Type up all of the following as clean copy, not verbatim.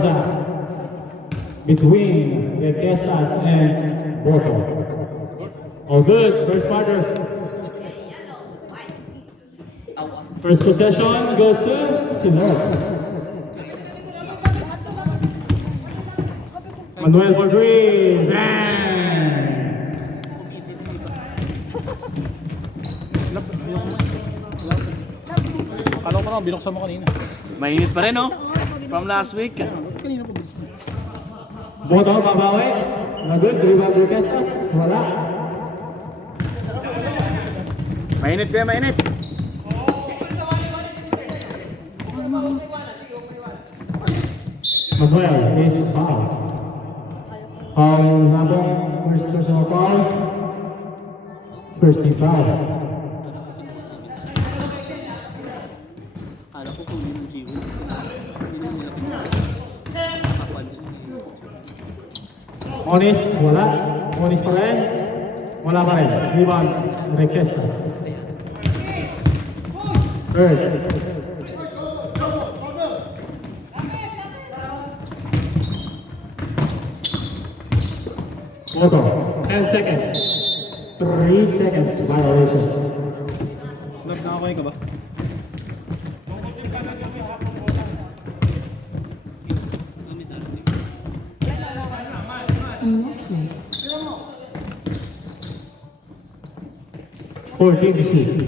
is up between Requestas and Boto. All good, first quarter. First possession goes to Silor. Manuel for three. Bang! Akala ko parang binuksan mo kanina. Mainit pa rin, no? From last week. Kanina pa binuksan. Boto, babawi. No good, rebound Requestas. Wala. Mainit pa, mainit. Manuel, this is foul. Foul Nabong, first personal foul. First team foul. Akala ko kung yun ang G1. Onis, wala. Onis pa rin. Wala pa rin. Rebound, Requestas. Third. Boto, 10 seconds. 3 seconds violation. Love, nakakunin ka ba? Fourteen to shoot.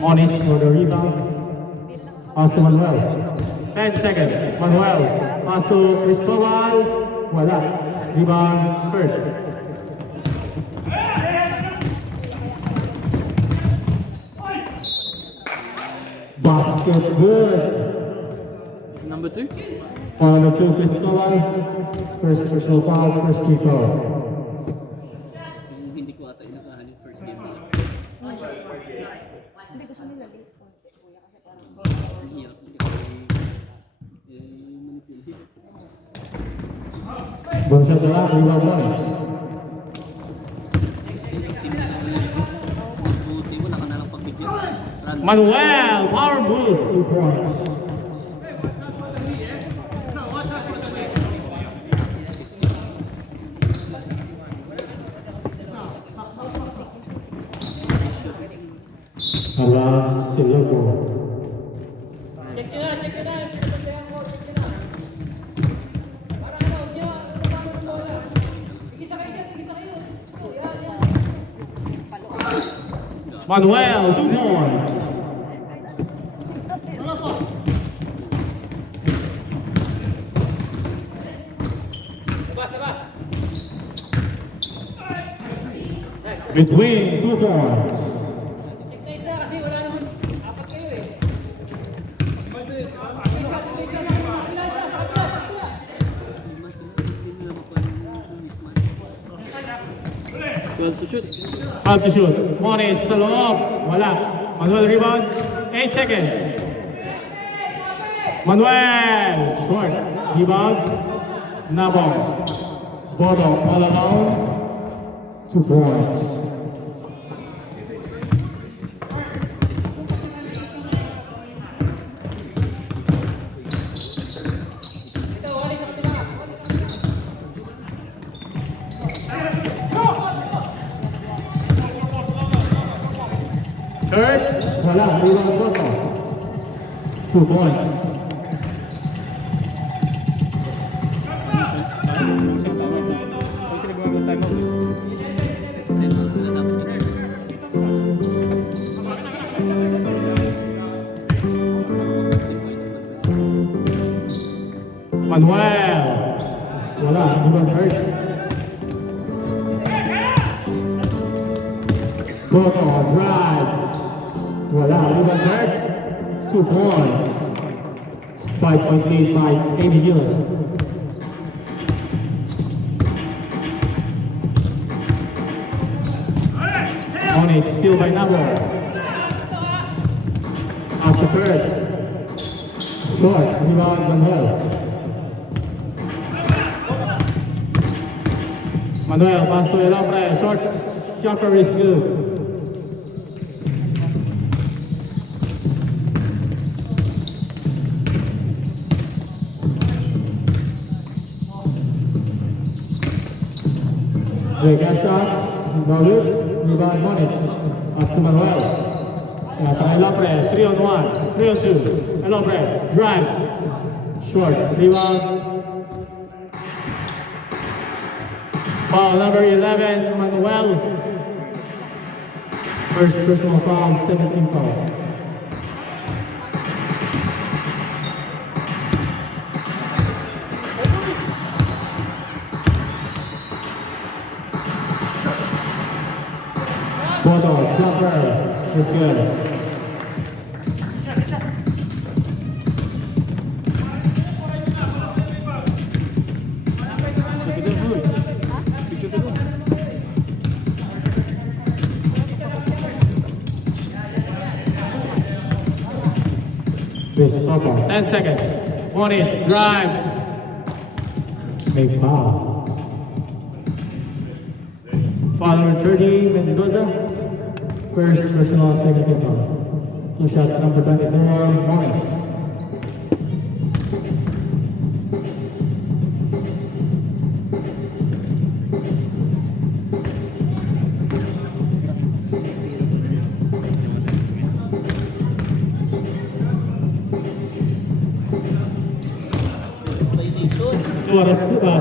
Onis for the rebound. Pass to Manuel. 10 seconds. Manuel. Pass to Cristobal. Wala. Rebound first. Basket good. Number 2? Foul number 2, Cristobal. First personal foul, first free throw. Hindi ko ata inakahan yung first game nila. Hindi gusto nila late konti, kuya, kasi parang Ang hirap manipulate. Bonsal dala, rebound Onis. Buti mo, naka na lang pagbigyan. Run. Manuel, power move, 2 points. Alas Silogo. Manuel, 2 points. Between 2 points. To shoot. Out to shoot. Onis sa loob. Wala. Manuel rebound. 8 seconds. Manuel. Short. Rebound. Nabong. Boto all alone. 2 points. Third, wala, rebound Boto. 2 points. Isang tawag na. Kasi sila gumagawa ng timeout eh. Manuel. Wala, rebound hurt. Boto drives. Wala, rebound hurt. 2 points. 5.8 by Amy Gillis. Onis still by number. After third. Short, rebound Manuel. Manuel pass to El Hombre. Short jumper is good. Rebound Moniz. Pass to Manuel. Sa Elopre, 3-on-1, 3-on-2. Elopre, drives. Short, rebound. Foul number 11, Manuel. First personal foul, 17 foul. Bodo, jumper, is good. Cristobal, 10 seconds. Moniz drives. Make foul. Foul number 30, Mendoza. First personal, second foul. Two shots, number 24, Moniz.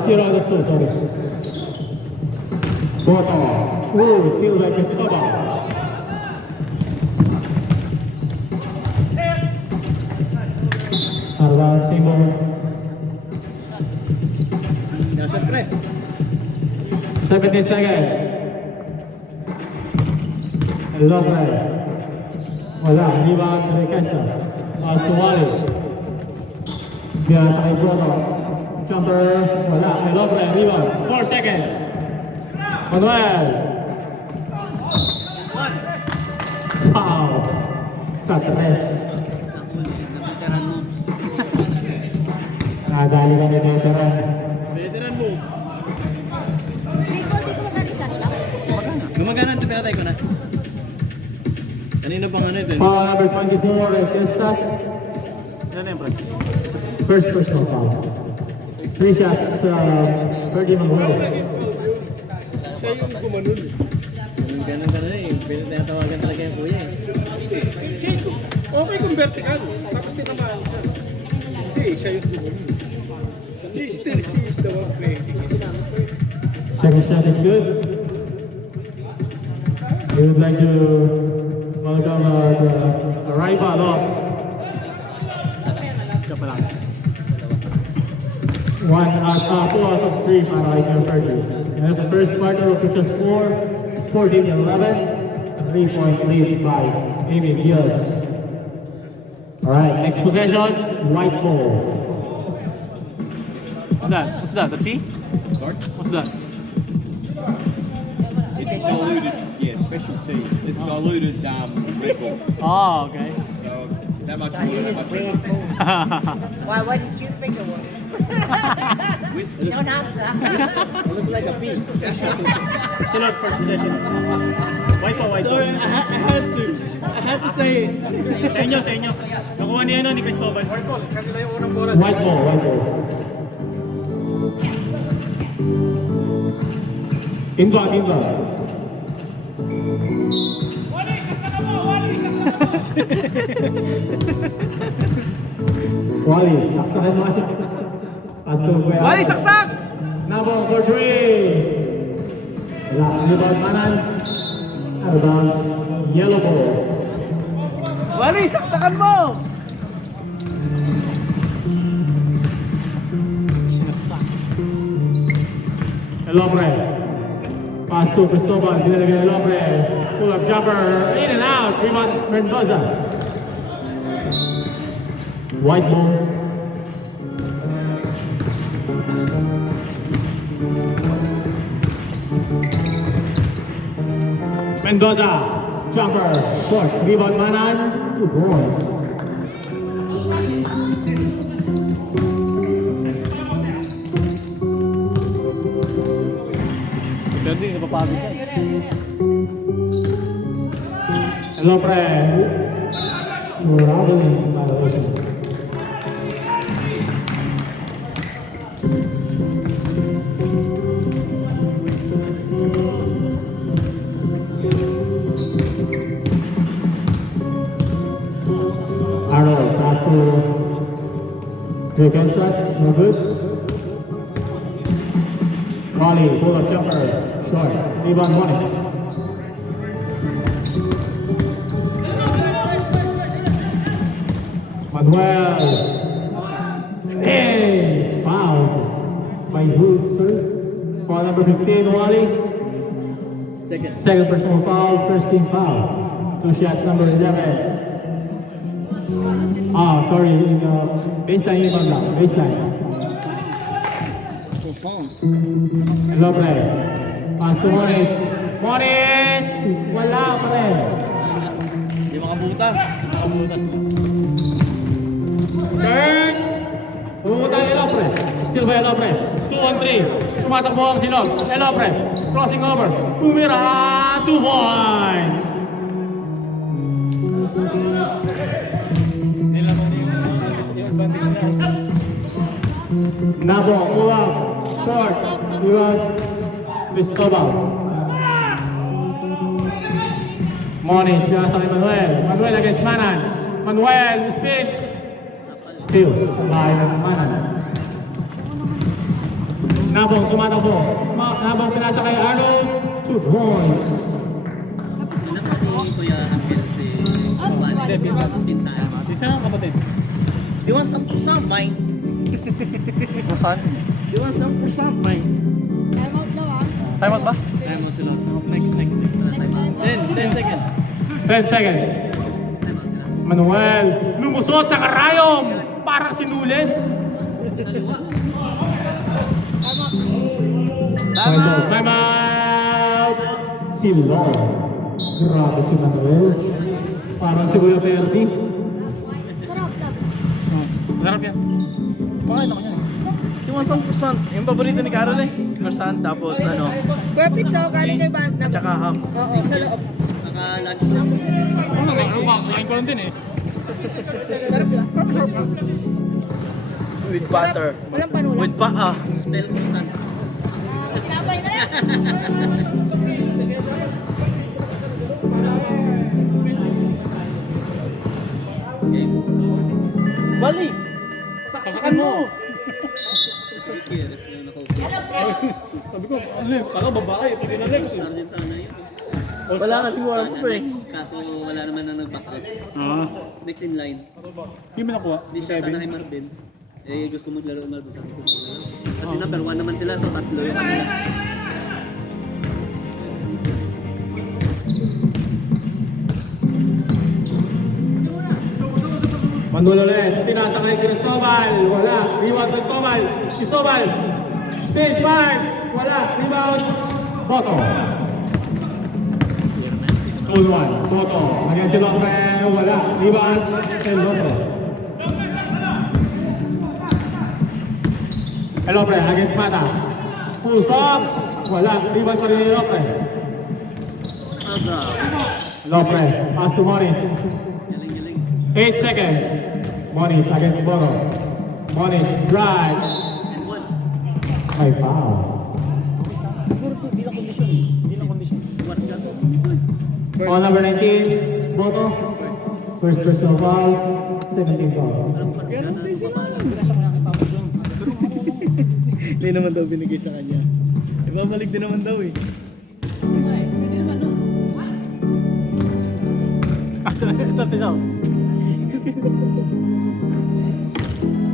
Zero out of two, sorry. Boto. Ooh, still by Cristobal. Arwan Simon. Nasa pre. 17 seconds. Elopre. Wala, rebound kay Kesta. Pass to Wally. Dia sa kay Boto. Jumper, wala, Elopre, rebound. 4 seconds. Manuel. Foul. Sa tres. Veteran moves. Nadali kami veteran. Veteran moves. Rico, di ko maganda sa kanila. Gumagana ito pinatay ko na. Kanina bang ano ito? Foul number 24, Kestas. Yan yan, Brad. First personal foul. 3 shots, Ferdy Manuel. Siya yung gumanon. Ganun ka na eh. Pinatawagan talaga yung kuya eh. Okay kung vertical, tapos tinamaan siya. Hindi, siya yung gumanon. He still sees the one creating it. Second shot is good. We would like to welcome the rival of Isa pa lang. 2 out of 3 para kay Cam Ferdy. And at the first quarter of which is 14-11, 3-point lead by Amy Diaz. Alright, next possession, white ball. What's that? What's that? The tea? What's that? It's diluted, yeah, special tea. It's diluted Red Bull. Oh, okay. So that much more, that much better. Why, what did you think it was? Whiskey. Don't answer. Look like a pig. Sunod, first possession. White ball, white ball. Sorry, I had to say it. Sa inyo, sa inyo. Nakuha niya ni Cristobal. White ball, white ball. Inbound, inbound. Wally, saksakan mo. Pass to Kuya. Wally, saksak! Nabong for 3. Wala, rebound Manan. Out of bounds, yellow ball. Wally, saksakan mo! Sinaksak. Elopre. Pass to Cristobal, dinalagay Elopre. Pull up jumper, in and out. Rebound Mendoza. White ball. Mendoza, jumper, short, rebound Manan, 2 points. Pero hindi napapagod yan. Elopre, traveling violation. Arnold, pass to Jake Estras, no good. Wally, pull up jumper, short. Rebound, Moniz. Manuel is fouled by who, sir? Foul number 15, Wally. Second. Second personal foul, first team foul. Two shots, number 11. Ah, sorry, in baseline yung lang, baseline. Hello, play. Pass to Moniz. Moniz! Wala pa rin. Hindi makabutas. Makabutas mo. Turn! Pumunta ang Elopre. Still by Elopre. 2 on 3. Tumatakbo ang Silog. Elopre. Crossing over. Tumira! 2 points! Nilamang yung advantage na. Nabo, kuha. Short. Iwan. Cristobal. Moniz, pinasa kay Manuel. Manuel against Manan. Manuel, spins. Still, bahay ng Manan. Nabong, tumatakbo. Nabong, pinasa kay Arnold. 2 points. Ilan kasi Kuya Angel si Hindi, pinsan. Pinsan. Isa ang kapatid. You want some for some, mine? Saan? You want some for some, mine? Time out daw ah. Time out ba? Time out sila. Next. 10 seconds. 10 seconds. Time out sila. Manuel, lumusot sa karayom. Parang sinulid. Time out. Si Lord. Grabe si Manuel. Parang si Kuya Perdi. Sarap lang. Masarap yan. Pakain ako yan. You want some croissant? Yung paborito ni Carol eh. Croissant, tapos ano, Kuya Pizza, galing kay Ban. at saka ham. Oo, sa loob. Naka-lunch na. Kain ko lang din eh. Sarap lang. With butter. Walang panulang. With paa. Smell ko saan. Tinapay na lang. Okay. Bali! Saksakan mo! Sige, rest na nakaupo. Sabi ko, kasi para babae, pwede na next. Star din sana yun. Wala kasi warm Sana up eh. next, kaso wala naman na nag-back out. Ah, Next in line. hindi mo nakuha. Hindi siya sana kay Marvin. Eh, gusto mo laro Marvin. Kasi number 1 naman sila, so tatlo yung kanila. Manuel ulit. Pinasa kay Cristobal. Wala. Rebound Cristobal. Cristobal. Space pass. Wala. Rebound. Boto. 2-1. Boto. Against si Lopre. Wala. Rebound. El Lopre. El Lopre against Mata. Push up. Wala. Rebound pa rin ni Lopre. Aga. Lopre. Pass to Moniz. Galing. 8 seconds. Moniz against Boto. Moniz drives. And 1. May foul. Hindi na condition. Hindi na condition. What ka to? Foul number 19, Boto. First personal foul, second team foul. Hindi naman daw binigay sa kanya. Ibabalik din naman daw eh. Ito, pisaw.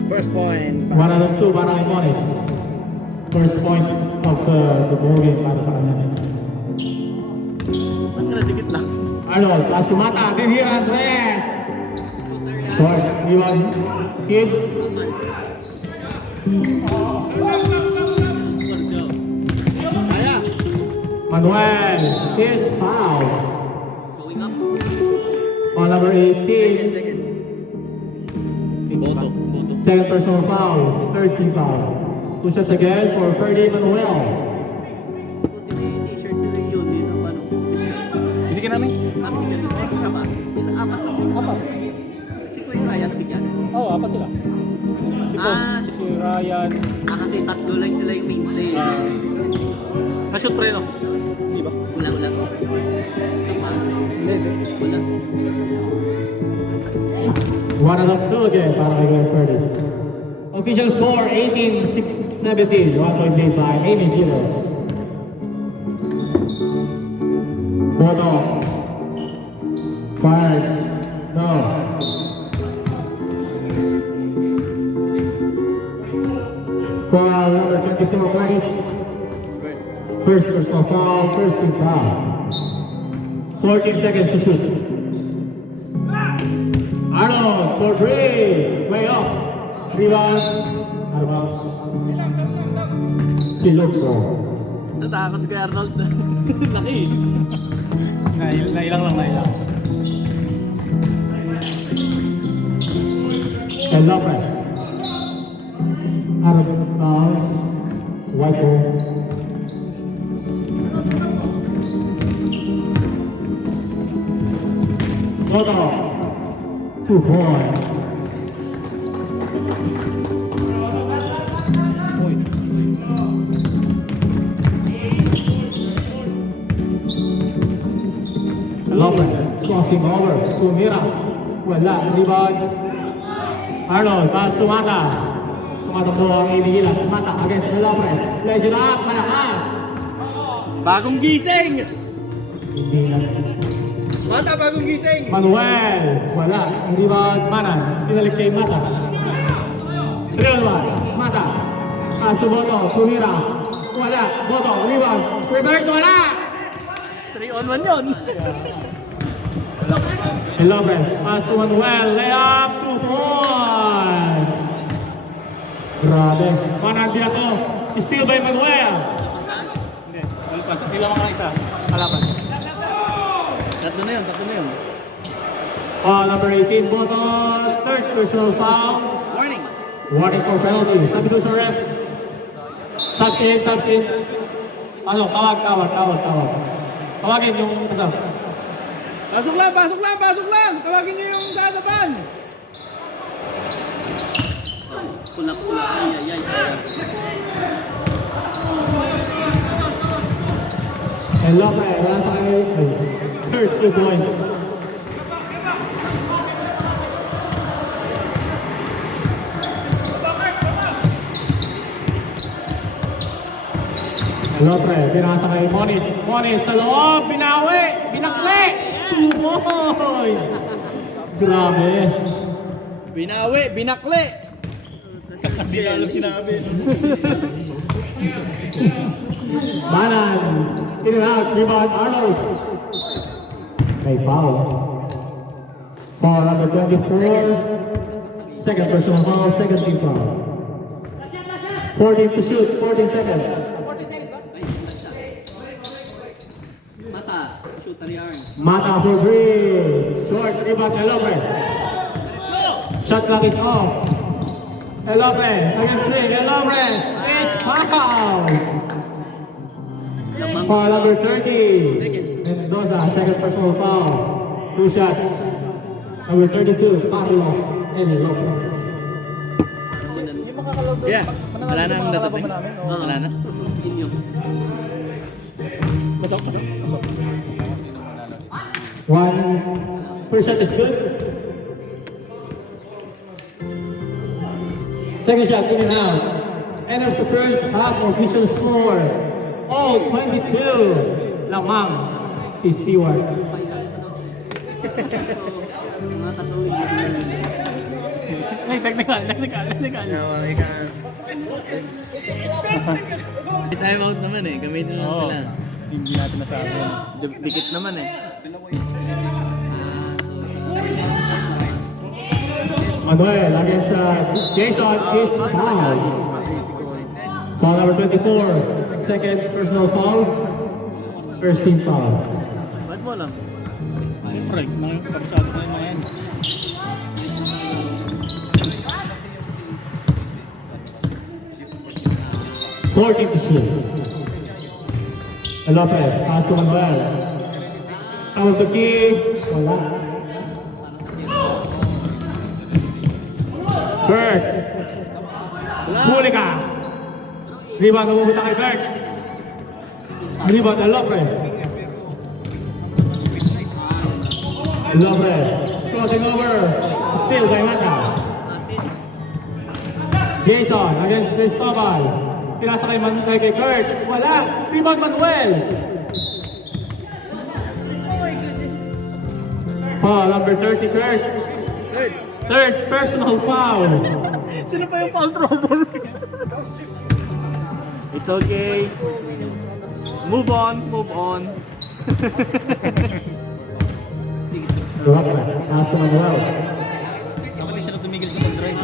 First point. 1 out of 2 para kay Moniz. First point of the ball game para sa kanya. Tangkala, dikit lang. Arnold, pass to Mata, din here Andres. Short, rebound, kid. Manuel is fouled. Going up. Foul number 18. Second. Boto. Second personal foul, third team foul. 2 shots again for Ferdy Manuel. Buti may t-shirt sila yun. Hindi na ano. Hindi ka namin? Kami bigyan ng extra ba? Apat lang. Apat. Si Kuya Ryan nabigyan. Oo, apat sila. Si Pops, Ah, si Ryan. Kasi tatlo lang sila yung mainstay. Na-shoot pre no? Di ba? Wala. Saan pa? Hindi. Wala. 1 out of 2 again para kay Glenn Ferdy. Official score 18-17. 1 point lead by Amy Giles. Boto. Fires. No. Foul number 24 Price. First personal foul, first team foul. 14 seconds to shoot. Arnold for three. Way off. Rebound. Out of bounds. Si Loco. Natakot si Kuya Arnold. Laki. Nailang lang. And Lopez. Out of bounds. White ball. Boto. 2 points. Lopez crossing over to Mira. Wala. Rebound. Arnold. Pass to Mata. Tumatakbo ang Amy Gilas. Mata against Lopez. Plays it up. Malakas. Bagong gising! Hindi na. Mata, bagong gising! Manuel. Wala. Ang rebound. Manan. Pinalik kay Mata. 3-1. Mata. Pass to Boto. To Mira. Wala. Boto. Rebound. Reverse. Wala. 3-on-1 yun. And Lopez. Pass to Manuel. Layup. 2 points. Grabe. Manan din ako. Steal by Manuel. Hindi. Balikan. Ilang mga isa. Kalaban. Tatlo na yun. Foul number 18. Boto. Third personal foul. Warning! Warning for penalty. Sabi ko sa ref. Subs in. Ano? Tawag. Tawagin yung kasap. Pasok lang! Tawagin niyo yung sa hadapan! Kulak. Ay, sayang. And Lopez. Wala sa kayo. Third 2 points. Lopez, pinasa kay Moniz. Moniz sa loob, binawi, binakli. 2 points. Grabe. Binawi, binakli! Hindi na alam sinabi. Manan, in and out, rebound, Arnold. May foul. Foul number 24. Second personal foul, second team foul. 14 to shoot, 14 seconds. Mata, shooter yarn. Mata for three. Short rebound kay Lopez. Shot clock is off. Kay Lopez against three. Kay Lopez is fouled. Foul number 30. Mendoza, second personal foul. 2 shots. Number 32, Carlo and Lopez. Yeah, wala na ang datating. Wala na. Inyo. Pasok. One. First shot is good. Second shot in and out. End of the first half official score. All 22. Lamang si Stewart. Ay, technical. Time out naman eh, gamitin lang Oo. pala. Hindi natin nasabi. Dikit naman eh. Manuel against Jason is fouled. Foul number 24. Second personal foul. First team foul. Ba't mo alam? Siyempre, kabisado na yung mga yan. Fourteen to shoot. Lopez, pass to Manuel. Out of the key. Wala. Bert. Huli ka. Rebound nabubuta kay Bert. Rebound na Lopez. Lopez. Crossing over. Still by Mata. Jason against Cristobal. Pinasa kay Kurt. Wala. Rebound Manuel. Foul number 30, Kurt. Third personal foul. Sino pa yung foul trouble? It's okay. Move on, move on. Pass to Manuel. Dapat di sila tumigil sa pag-drive.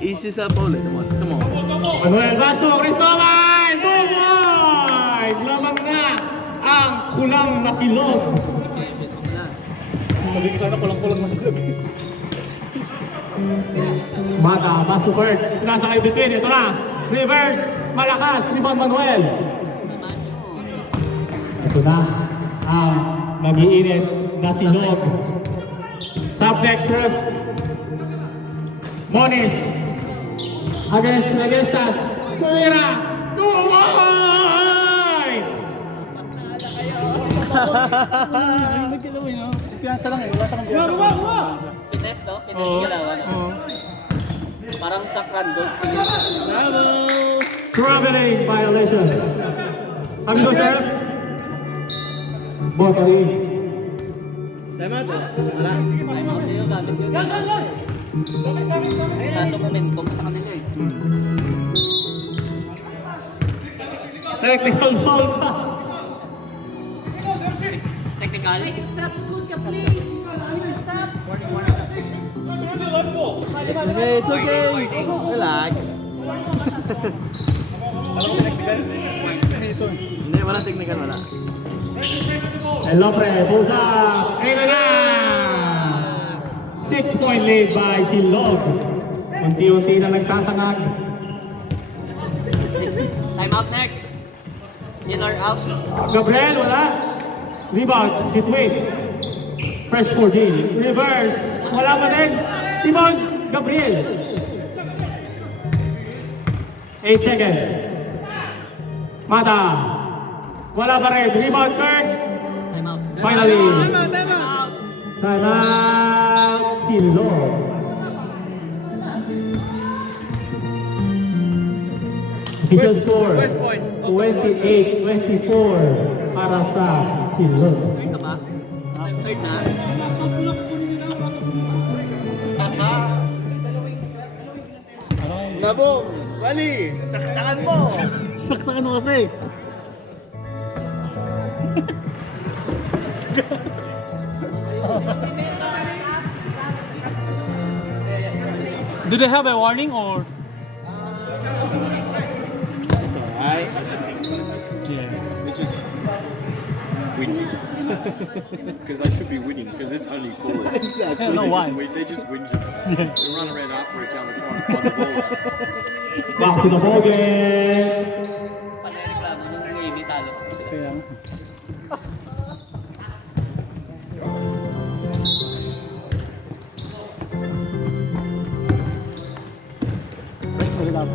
Easy sa foul eh. Come on. Manuel pass to Cristobal. 2 points. Lamang na ang kulang na silog. Sabi ko sana kulang-kulang mas good. Mata, pass to Kurt. Nasa kay between. Ito na. Reverse. Malakas. Rebound Manuel. Ito na ang nag-iinit na silog. Subtext ref. Moniz. Against Regestas. Pumira. 2 points. Nagkalaw yun, no? Piyansa lang eh. Wala sa kang piyansa. Fitness, no? Fitness galawan. Parang sa crando. Bravo! Traveling violation. Sabi ko, sir. Botari. Time out eh. Wala. Time out na yun, gamit ko yun. Kaso momentum sa kanila eh. Technical foul pa. Technical. Okay, it's okay. Relax. Hindi, wala technical, wala. Hello, pre. Pulls up. Ayun na! 6-point lead by Silog. Unti-unti na nagsasangag. Time out next. In or out. Gabriel, wala. Rebound, between. Fresh 14. Reverse. Wala pa din. Rebound, Gabriel. 8 seconds. Mata. Wala pa rin. Rebound, Kurt. Time out. Finally. Tama! Time out. Silog. Official score. First point. 28-24 para sa Silog. Third na ba? Third na? Nabong! Wali! Saksakan mo! Saksakan mo kasi. Do they have a warning or? Alright. Yeah. They just win. Because I should be winning, because it's only 4. I don't know why. They just win. They run around afterwards down the trying to find the ball. Back to the ball game. Panay reklamo nung Navy talo. Kaya nga.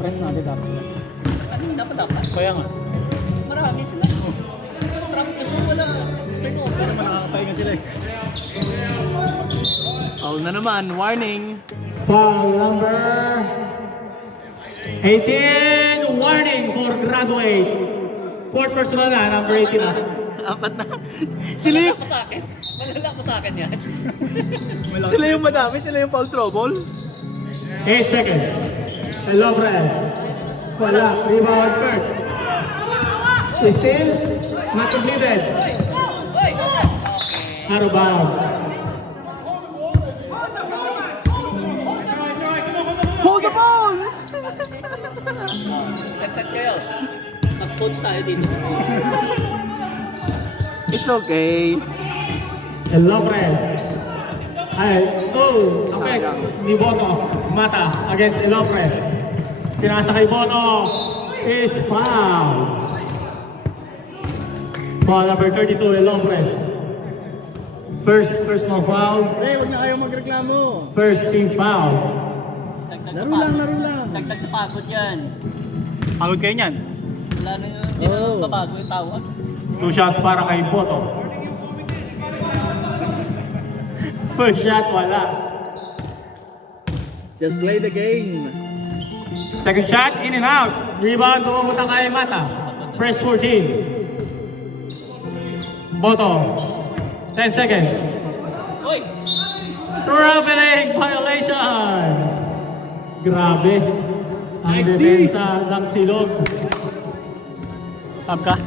Press natin dapat. Dapat. Kaya nga. Marami sila. Traffic ito wala. Turnover. Kaya naman nakakapahinga sila eh. Foul na naman, warning. Foul number 18. Warning for graduate. Fourth personal na, number 18 na. Apat na. Sila yung, Malala ko sa akin. Malala ko sa akin yan. sila yung madami, sila yung foul trouble. 8 seconds. Hello, friend. Wala. Rebound, Kurt. Still, not completed. Out of bounds. Hold the ball! Set kayo. Mag-coach tayo dito sa school. It's okay. Hello, friend. Ay, affect ni Bono. Mata against Elofre. Pinasa kay Bono is foul. Foul number 32, Elofre. First personal foul. Hey, wag na kayo magreklamo. First team foul. Laro lang. Dagdag sa pagod yan. Pagod kayo niyan. Wala na yun. Hindi na babago yung tawag. 2 shots para kay Boto. First shot, wala. Just play the game. Second shot, in and out. Rebound, pumunta kay Mata. First 14. Boto. 10 seconds. Uy! Traveling violation. Grabe. Ang depensa ng Silog. Sab ka?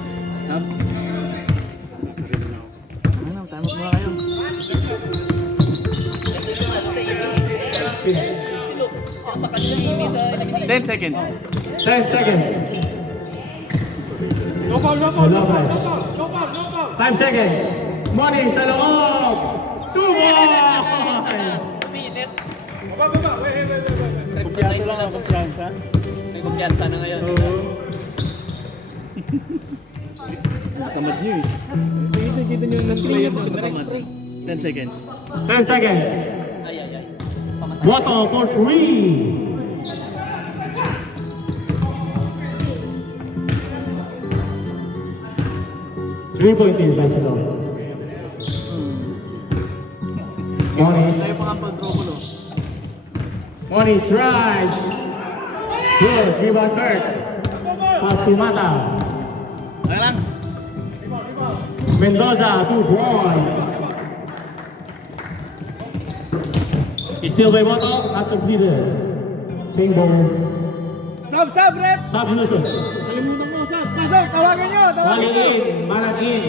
Ano, tama mo kayo. Silog. 10 seconds. 10 seconds. No foul, no foul, no Hello, foul, guys. no foul, no foul, no foul. 5 seconds. Money sa loob. 2 points. Pilit. Baba, wait. Kumpiyansa lang ang kumpiyansa. May kumpiyansa na ngayon. Tamad nyo eh. Kita nyo ng player na tamad. 10 seconds. 10 seconds. Ay. Boto for 3. Three-point lead by Silog. Money. Tayo pa nga pag-drobble oh. Money strikes. Good. Rebound Kurt. Pass to Mata. Kaya lang. Mendoza, 2 points. He's still by Boto. Not completed. Same ball. Sub, rep. Substitution. Kalimutan mo, Sab. Pasok, tawagan nyo. Money in. Manang in.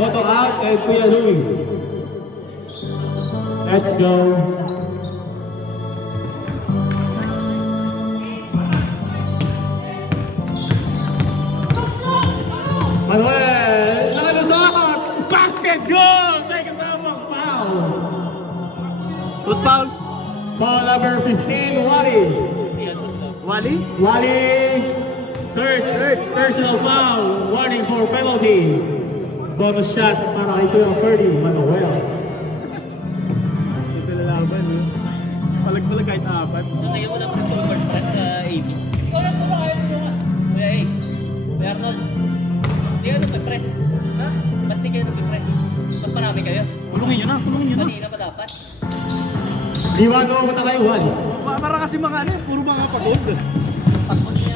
Boto out and Kuya Louie. Let's go. Manuel, nakalusakot. Basket, good. Take a sample. Foul. Who's foul? Foul number 15, Wally. Wally? Wally, third personal foul. Warning for penalty. Bonus shot para kay Kuya Ferdy, Manuel. Ito lalaban eh. Palag-palag kahit apat. Ngayon ko lang forward press sa AB. Ikaw lang ito makayos nyo nga. Kuya A. Kuya Arnold. Hindi ka nag-press. Ha? Ba't di kayo nag-press? Mas marami kayo. Kulungin nyo na. Kanina pa dapat. Rebound mo muna kay Wally. Para kasi mga ano, puro mga pagod.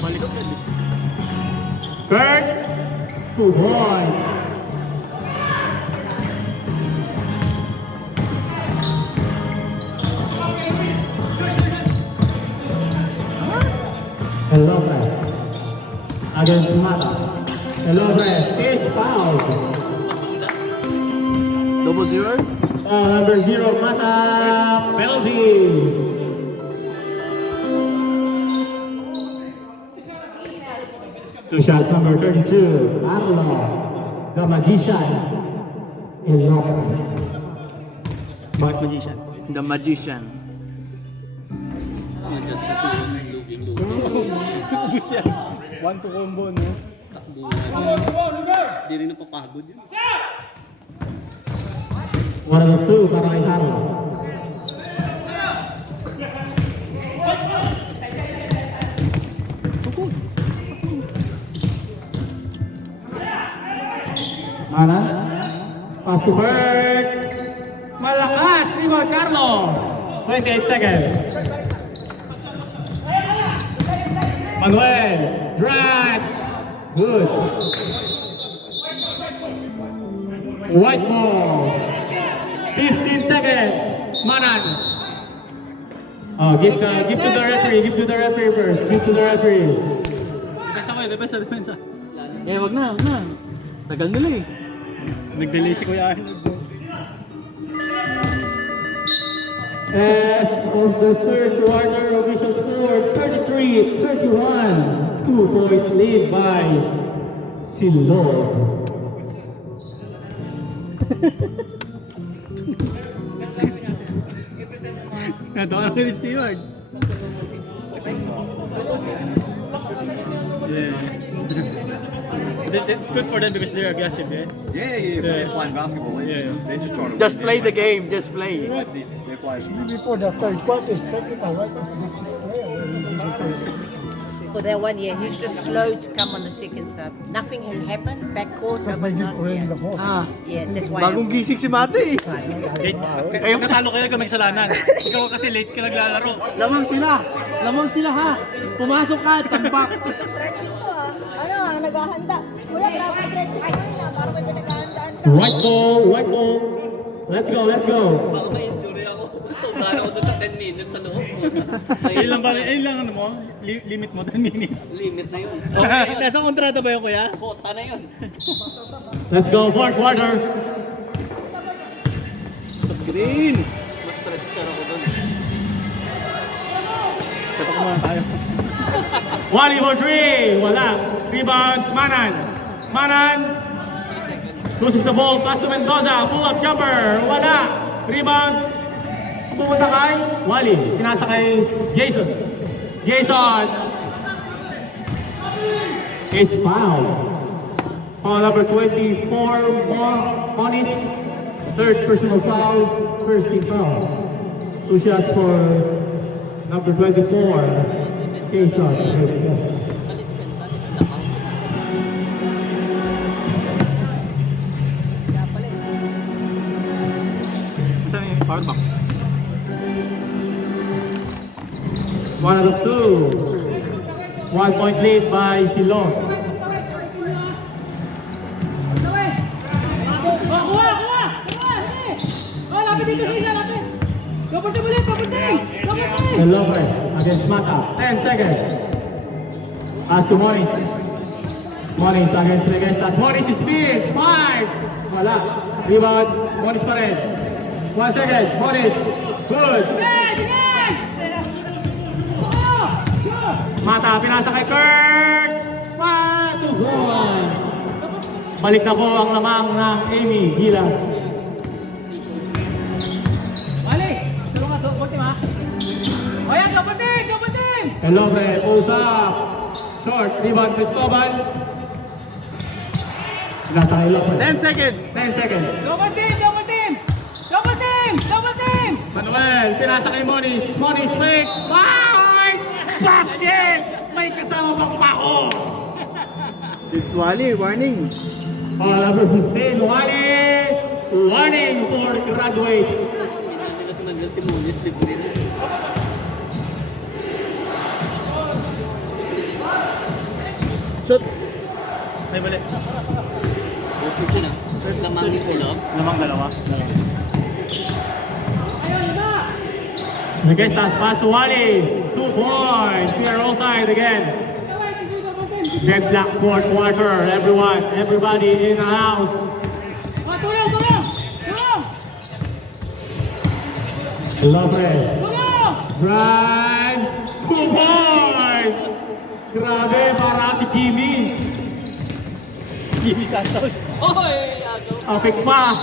Malikot yan. Kurt, 2 points. Elobre against Mata. Elobre is fouled. 0-0? Number 0, Mata, penalty. Two shots, number 32, Arlo, the magician, Elobre. Bakit magician? The Magician. Nandiyan sa kasulong ng luging-luging. Ubus yan. 1-2 combo, no? Takbo. Hindi rin napapagod yun. One of the two para kay Carlo. Mana? Pass to Bert. Malakas! Rebound Carlo! 28 seconds. Manuel drives. Good. White ball. 15 seconds. Manan. Oh, give to the referee. Give to the referee first. Give to the referee. Depensa. Eh, wag na. Tagal nila eh. Nag-delay si Kuya Arnold. And of the third quarter, official score 33-31. 2-point lead by Silog. Natawa ko ni Stewart. Yeah. It's good for them because they're aggressive, yeah? Yeah. They're playing basketball. They're just trying to Just win play their the game. Just play. That's it. They're playing. Before the third quarter is technical, right? It's the sixth player. for that one, yeah. He's just slow to come on the second sub. Nothing had happened. Backcourt, nobody's not. Yeah. Yeah, that's why. Bagong gising si Mate eh. Late. Natalo kayo kung may kasalanan. Ikaw kasi late ka naglalaro. Lamang sila ha. Pumasok ka, tambak. Stretching ko ah. Ano ah, naghahanda. Kuya, grabe stretching ko na. Parang may pinaghahandaan ka. Right ball. Let's go. Baka may injury ako. Sobra ako doon sa 10 minutes sa loob. Ilan ano mo? Limit mo 10 minutes. Limit na yun. Okay, nasa kontrata ba yun kuya? Bota na yun. Let's go, fourth quarter. Green. Mas stretcher ako doon. Kapag kumana tayo. Wally for three. Wala. Rebound, Manan. Loses the ball, pass to Mendoza. Pull-up jumper. Wala. Rebound. Pumunta kay Wally. Pinasa kay Jason. Is foul. Foul number 24, Monis. Third personal foul, first team foul. 2 shots for number 24, Jason. Saan yung power back? 1 out of 2. 1 point lead by Silon. Lopez against Mata. 10 seconds. Pass to Monis. Monis against Legestas. Monis speeds. 5. Wala. Rebound. Monis pa rin. 1 second. Monis. Good. Mata, pinasa kay Kirk. 2 points. Balik na po ang lamang ng Amy Gilas. Elobre, pulls up. Short, rebound, Cristobal. Nasa kay Lopez. 10 seconds. 10 seconds. Double team! Manuel, pinasa kay Monis. Monis fakes. Nice! Basket! May kasama pang paos. Wally, warning. Foul number 15, Wally. Warning for graduate. Nila sa nandiyan si Munis, libre na. Shot. Ay, mali. Sinas. Lamang yung silog. Lamang dalawa. Legestas pass to Wally. 2 points. We are all tied again. Deadlock fourth quarter. Everybody in the house. Lopez. Drives. 2 points. Grabe, para si Jimmy. Jimmy Santos. Oy! Agaw! Apik pa.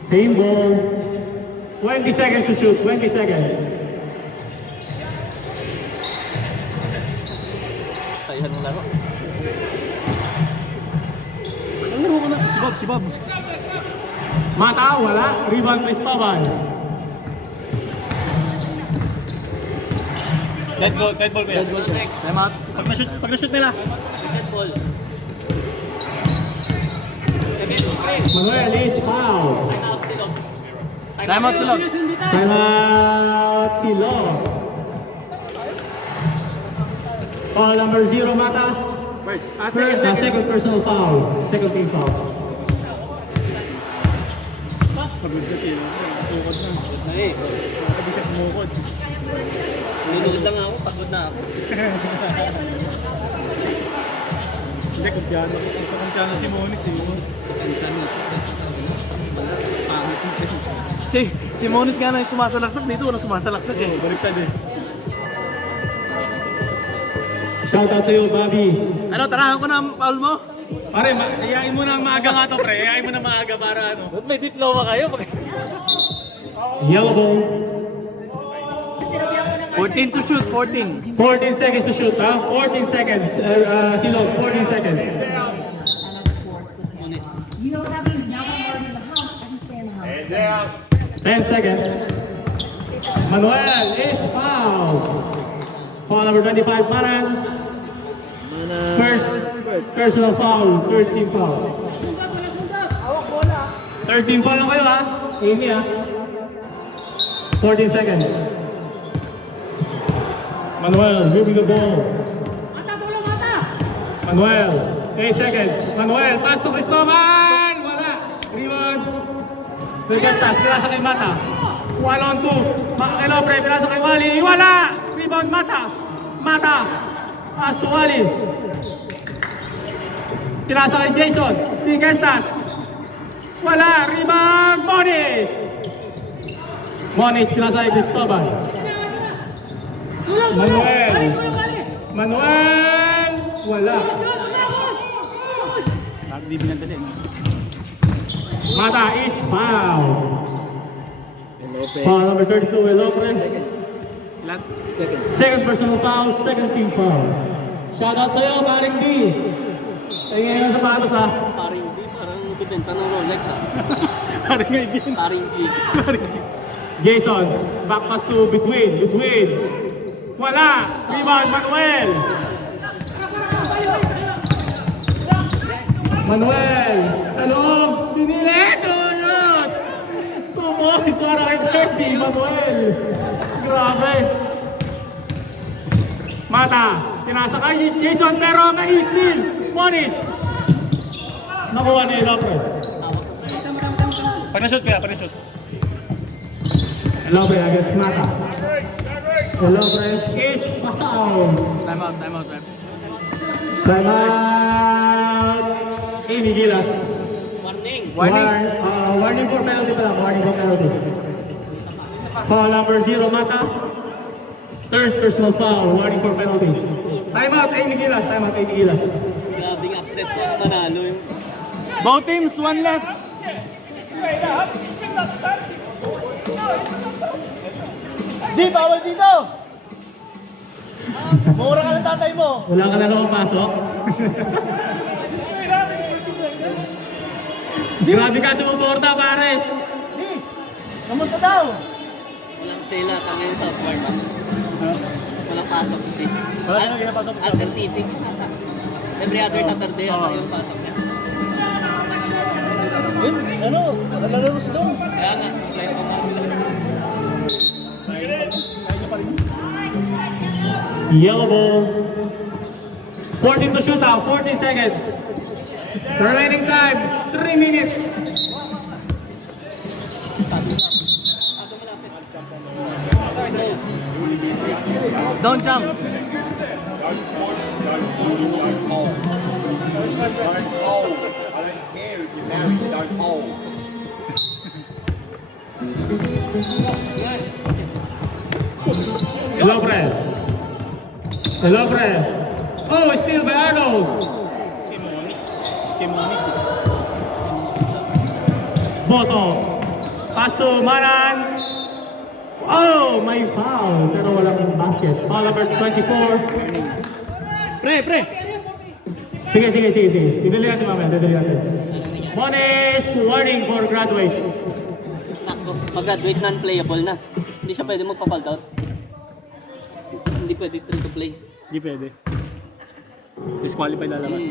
Same ball. 20 seconds to shoot. 20 seconds. Sayahan ng laro. Ang laro ko na. Si Bob. Mata, wala. Rebound, Cristobal. Dead ball ko yan. Next. Time out. Pag na-shoot nila. Second ball. Manuel is foul. Time out silog. Time out silog. Timeout, Silog. Foul number 0, Mata. First. Second personal foul. Second team foul. Pagod kasi yun. Tukod na. Na eh. Hindi siya kumukod. Nunood lang ako, pagod na ako. Hindi, kumpiano si Monis eh. Kansan mo. Pangit yung pens. Si Monis nga na yung sumasalaksak dito. Walang sumasalaksak eh. Baliktad eh. Shout out sa'yo, Bobby. Ano, tarahan ko na ang foul mo? Pare, iyain mo na ang maaga nga to, pre. Iyain mo na maaga para ano. Ba't may diploma kayo? Yellow ball. 14 to shoot, 14. 14 seconds to shoot, ha? 14 seconds. Silog, 14 seconds. Munis. You know what that means? Now that I'm already in the house, I can stay in the house. 10 seconds. Manuel is fouled. Foul number 25, Manan. First personal foul, 13 foul. 13 foul lang kayo ha. Amy ha. 14 seconds. Manuel, moving the ball. Manuel, 8 seconds. Manuel, pass to Cristobal! Wala. Rebound. Regastas, pinasa kay Mata. 1-on-2. Kay Lobre, pinasa kay Wally. Wala! Rebound, Mata. Mata. Pass to Wally. Pinasa kay Jason. Regastas. Wala. Rebound, Moniz. Moniz, pinasa kay Cristobal. Manuel. Manuel. Wala. Di binagdali. Mata is foul. Foul number 32, Elopre. Ilan? Second personal foul, second team foul. Shoutout sa'yo, paring D. Tingin yung sapatos ha. Paring B, parang bibenta ng Rolex ah. Parang nga ibig. Paring G. Jason, back pass to between. Wala. Rebound, Manuel. Manuel, sa loob, binili. Tuyot. 2 points para kay 30, Manuel. Grabe. Mata, tinasa kay Jason pero may steal. Moniz. Nakuha ni Elopre. Pag na-shoot kaya, pag na-shoot. Elopre against Mata. Elopre is foul. Time out. Time out. Amy Gilas. Warning for penalty pala. Warning for penalty. Foul number 0, Mata. Third personal foul. Warning for penalty. Time out, Amy Gilas. Grabing upset ko. Manalo yung... Both teams, 1 left. Di, bawal dito! Mura ka ng tatay mo! Wala ka na lang pasok. Grabe ka sumuporta, pare. Di! Kamusta daw? Walang sela ka ngayon sa warm-up. Walang pasok. Hindi. Wala ka ginapasok sa Alternative. Every other Saturday ata yung pasok niya. Yun, ano? Nalalaro sa doon. Kaya nga, live pa nga sila. Yellow ball. 14 to shoot out, 14 seconds. The remaining time, 3 minutes. Don't jump. Elopre. Oh, steal by Arnold. Boto. Pass to Manan. Oh, may foul. Pero walang basket. Foul number 24. Pre! Sige. Didali natin mamaya. Moniz, warning for graduate. Nakko, mag-graduate non-playable na. Hindi siya pwede magpa-foul out. Hindi pwede to play. Hindi pwede. Disqualified lalabas.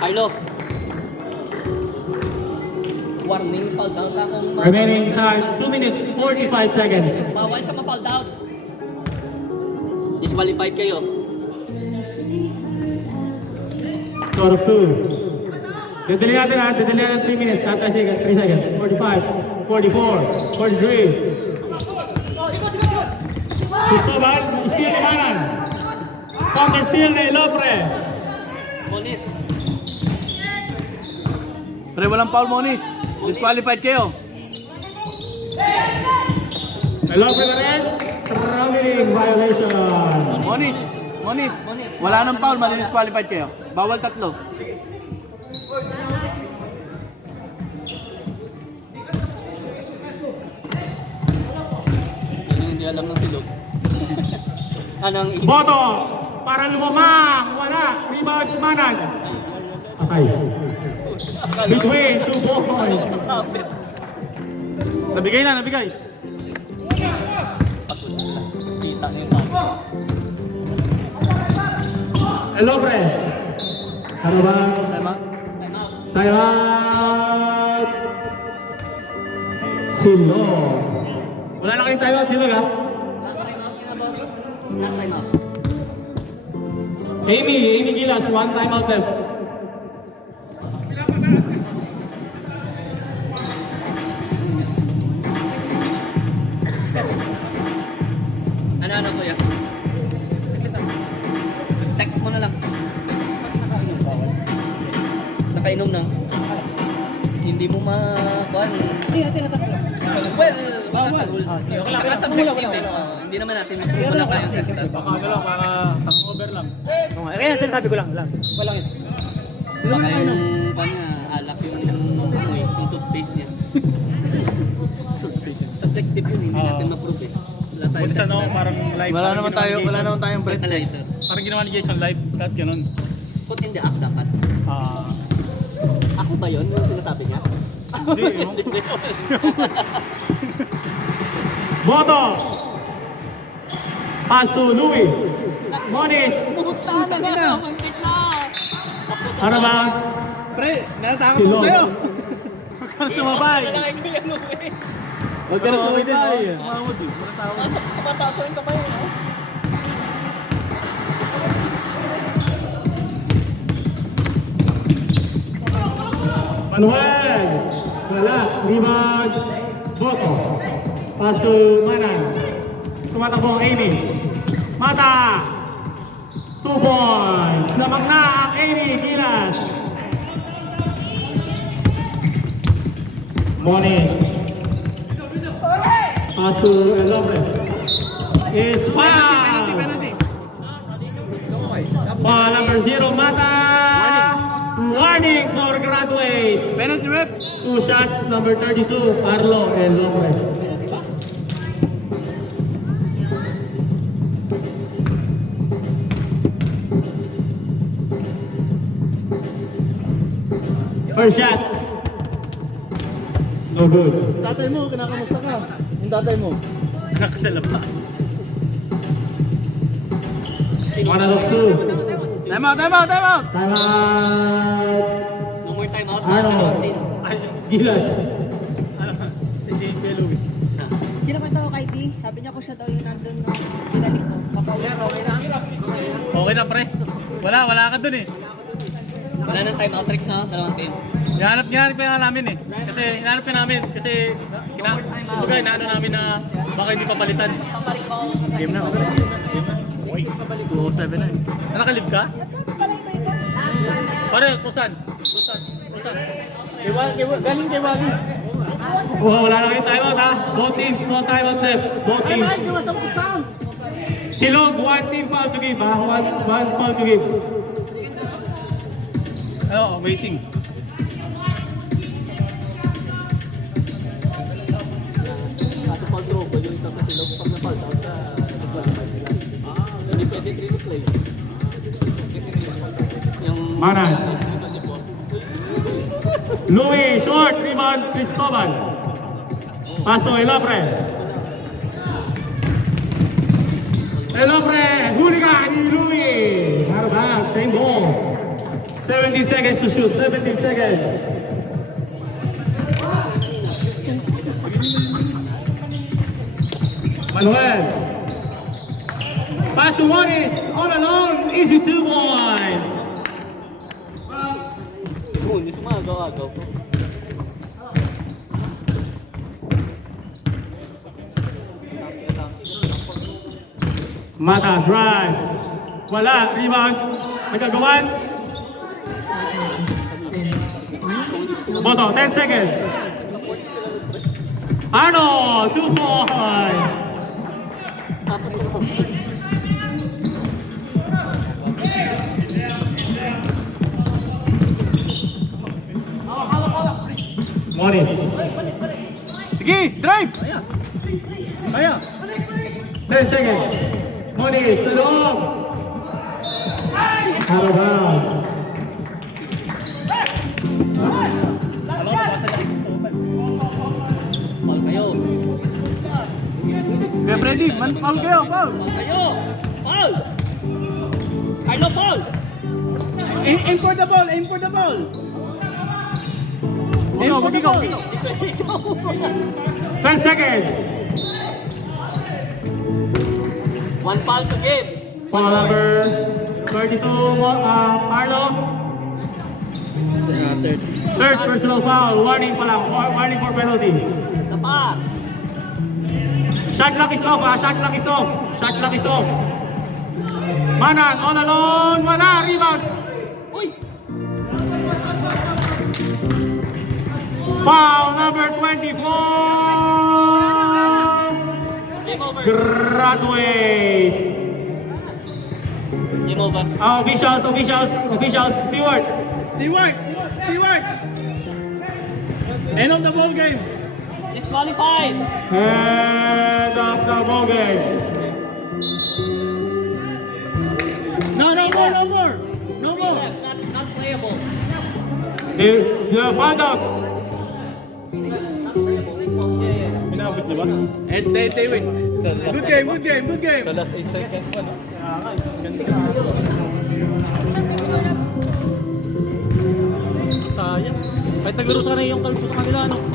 Arlo. Warning, foul out akong... Remaining time, 2 minutes, 45 seconds. Bawal siya ma-foul out. Disqualified kayo. Score of 2. Dadali natin 3 minutes, 3 seconds, 45, 44, 43. Cristobal, steal ni Manan. Counter steal ni Elopre. Moniz. Pre, walang foul, Moniz. Disqualified kayo. Elopre na rin. Traveling violation. Moniz. Wala nang foul, mali-disqualified kayo. Bawal 3. Ano hindi alam ng silog? Anong Boto, para lumamang. Wala. Rebound Manan. Okay. Between 2 points. sasabit? Nabigay na. Patulas na. Dito. Elobre. Harabas. Time out. Silog. Wala na kayong time out, Silog ha? Last time out. Amy Gilas, one time out left. Ano kuya? Text mo na lang. Nakainom na. Hindi mo ma-kuhan. Well, baka sa rules. Baka subjective eh. Hindi naman natin wala kayong tested. Baka ano lang, baka hangover lang. Kaya sinasabi ko lang. Walang yun. Baka yung kanya alak yung amoy, yung toothpaste niya. Subjective yun, hindi natin ma-prove eh. Wala tayong Minsan test no, na. parang live. Wala naman tayong breath test. Analyzer. Parang ginawa ni Jason live. Cut ganun. Put in the act dapat. Ako ba yun yung sinasabi niya? Hindi. Boto. Pass to Louis. Monis. Puta na nga! Muntik na! Harabas. Pre, natatakot Silog. ako sa'yo. Huwag kang sumabay. Basta na lang Kuya Louie. Huwag ka na sumabay. Pasok, kapataas mo yung kamay mo. Manuel. Wala. Rebound. Boto. Pass to Manan. Tumatakbo ang Amy. Mata. 2 points. Lamang na ang Amy Gilas. Monis. Pass to Elobre. Is foul. Foul number 0, Mata. Warning for graduate. Penalty rep. 2 shots, number 32, Carlo Elobre. First shot. No good. Tatay mo, kinakamusta ka? Yung tatay mo. Nasa labas. 1 out of 2. Time out! Time out. No more time out sa Arnold. Gilas. Si Kuya Louie. Kinakwento ko kay D, sabi niya ko siya daw yung nandun nung binalik ko. Papauwi ko, okay na. Okay na pre. Wala ka dun eh. Wala nang time out tricks na dalawang team. Hinahanap pa nga namin eh. Kasi hinahanap pa namin. Kasi inaano namin na baka hindi papalitan. Game na, okay. Game na. 207 na eh. Nakalib ka? Pare, kusan? Galing kay Wagi. Oh, wala na kayong timeout ha. Both teams, no timeout left. Both teams. Silog, 1 team foul to give ha. One foul to give. Waiting. Kaso pag draw ko, yung isa sa silog pag na-fall down sa nag-qualify nila. Hindi pwede 3 to play. Yung Manan. Louis, short, rebound, Cristobal. Pass to Elobre. Elobre, huli ka ni Louis. Harabas, same ball. 17 seconds to shoot, 17 seconds. Manuel. Pass to Monis, all alone, easy 2 points. yung sumagaw-agaw po. Mata drives. Wala, rebound. Nagagawan. Boto, 10 seconds. Arnold, 2 points. Monis. Sige, drive! Kaya. 10 seconds. Monis, sa loob. Harabas. Ball kayo. Pre, ready. Man, foul kayo, foul. Kayo! Foul! Carlo, foul! Aim for the ball, aim for the ball. Aim for the ball. 10 seconds. One foul to give. Foul number 32, Marlo. Third personal foul. Warning pa lang. Warning for penalty. Sapat. Shot clock is off, Shot clock is off. Shot clock is off. Manan, all alone. Wala. Rebound. Uy! Foul number 24. Game over. Graduate. Game over. Officials. Stewart. Stewart. End of the ball game. Disqualified. End of the ball game. No more. Not playable. You have found out. Minabot niyo ba? And they win. Good game. Sa last 8 seconds pa, no? Ganda. Sayang. Kahit naglarusa na yung kalbo sa kanila, no?